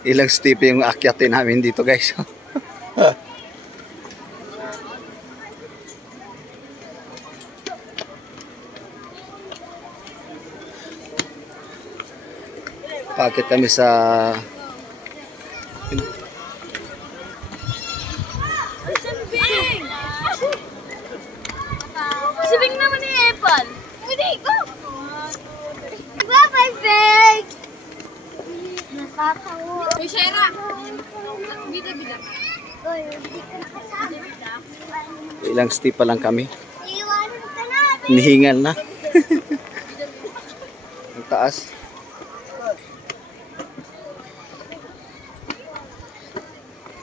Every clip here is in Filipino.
Ilang step yung akyatin namin dito guys. Pakit kami sa Sibing! Sibing naman ni Apple. Hindi ko. Diba, perfect? Nakakawa. Uy, Shera. Bida-bida. ilang step pa lang kami. Iwanan ka na. Nihingal na. Ang taas.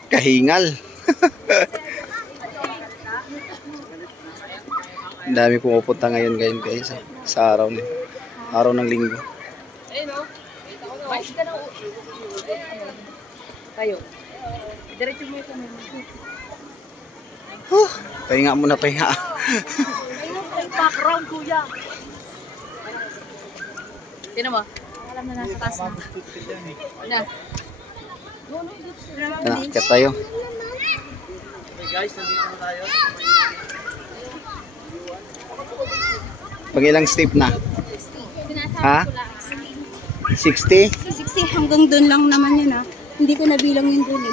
Kahingal. Ang dami pumupunta ngayon guys sa araw ng linggo. Tayo. Diretso mo ito. Pahinga muna, pahinga. Background, kuya. Sino mo? Alam na nasa taas na. Na. Akyat tayo. Okay guys, nandito na tayo. Pag ilang step na? Ha? 60? 60 hanggang doon lang naman yun Hindi ko nabilang yung doon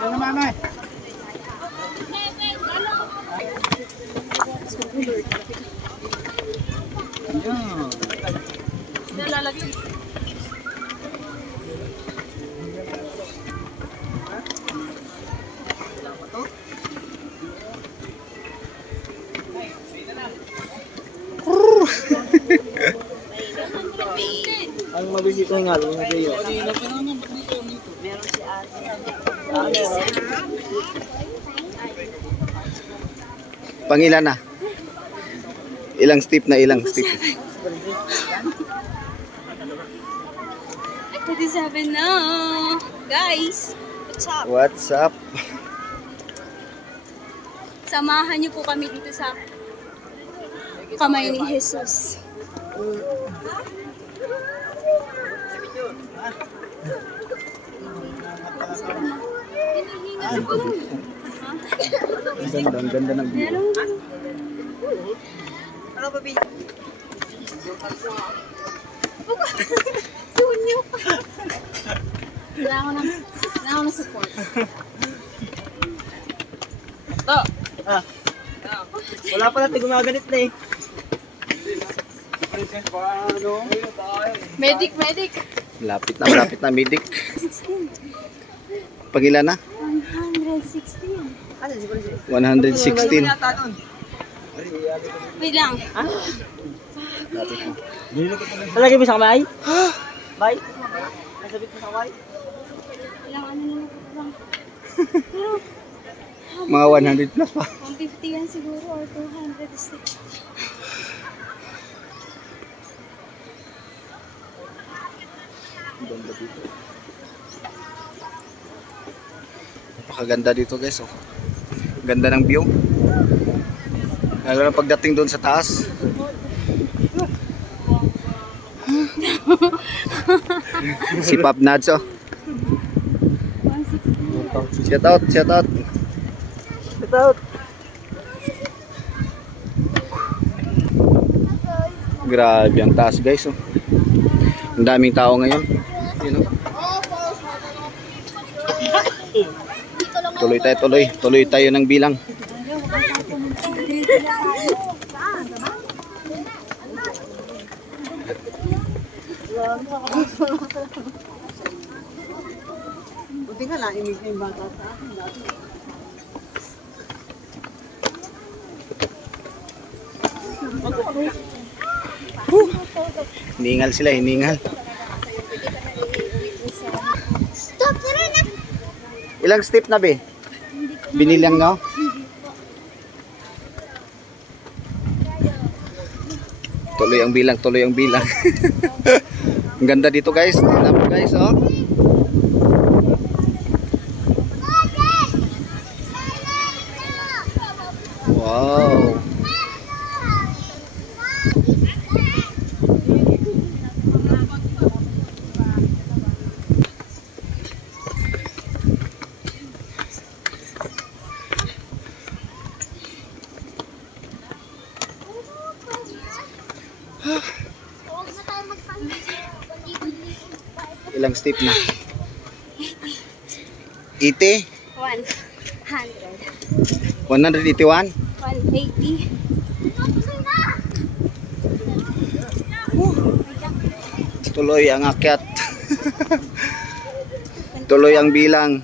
Ano mama? Nalalagay. Ang mabisito nga, yung video. Meron si ate. Pangilan na? Ilang step na ilang step? 27 na. Guys, what's up? What's up? Samahan niyo po kami dito sa kamay ni Jesus. Ang ganda ng view. Ano ba, Bi? Tunyo pa. Kailangan ng support. To. Wala pa natin gumaganit na eh. Medic. Malapit na medic. 16. Pangilan na? 116. 116. Wait lang. Talagay mo sa kamay? Bay? Nasabit mo sa kamay? Ilang ano na lang. Mga 100 plus pa. 150 yan siguro or 200. Ganda dito. Napakaganda dito guys. Oh. Ganda ng view. Lalo na pagdating doon sa taas. Si Pop Nads oh. 160. Shout out. Shout out. Grabe ang taas guys oh. Ang daming tao ngayon. You know? Tuloy tayo ng bilang. Buti nga lang, imig na yung bata sa akin. Hiningal sila, hiningal. Stop! Tara na! Ilang step na be? Binilang no? Tuloy ang bilang. Ang ganda dito guys. Tingnan mo guys oh. Wow. Ilang step na? 80? 100. 181? 180. Tuloy ang akyat. Tuloy ang bilang.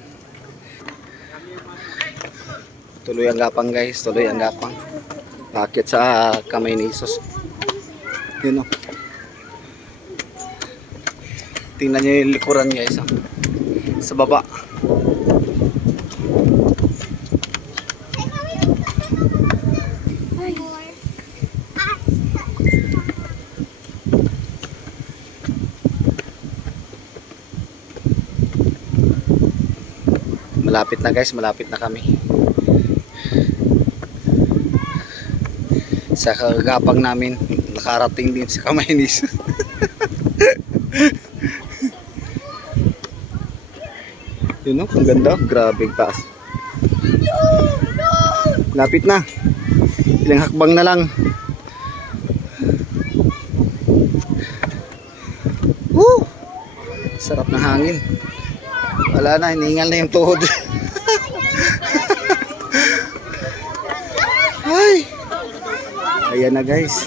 Tuloy ang gapang guys, tuloy ang gapang. Akyat sa kamay ni Jesus. Yun o. Tingnan nyo yung likuran guys. Oh. Sa baba. Malapit na guys, malapit na kami. Sa kagapang namin, nakarating din sa kamay ni Jesus. Yun o, ang ganda. Grabe ang taas. Lapit na. Ilang hakbang na lang. Woo! Sarap ng hangin. Wala na, hiningal na yung tuhod. Ay! Ayan na guys.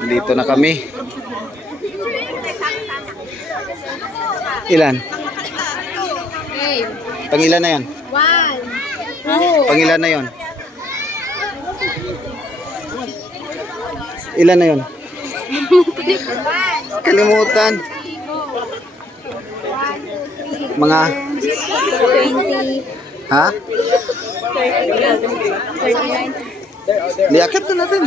Dito na kami. Ilan? Pangilan na yan? 1. Pangilan na yon? Ilan na yon? Kalimutan. Mga 20. ha? 39. Liakit na natin.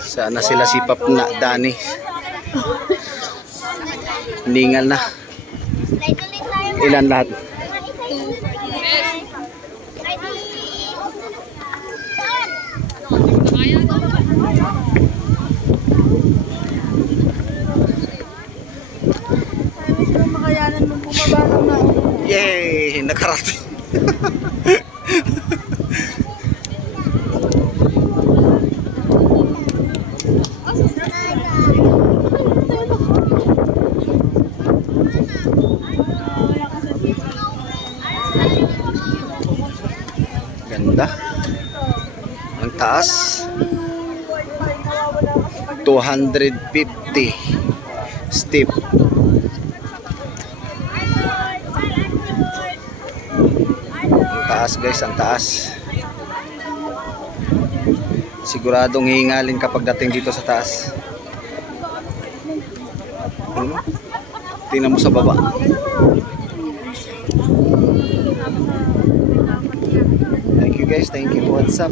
Sana sila sipap na Dani. Ningal na. Ilan lahat? Makayanan mo bumaba na. Yay! Nakarating. Ganda. Ang taas. 250 step. Ang taas guys, ang taas. Siguradong hihingalin kapag dating dito sa taas. Ano? Tingnan mo sa baba. Thank you guys, thank you. What's up?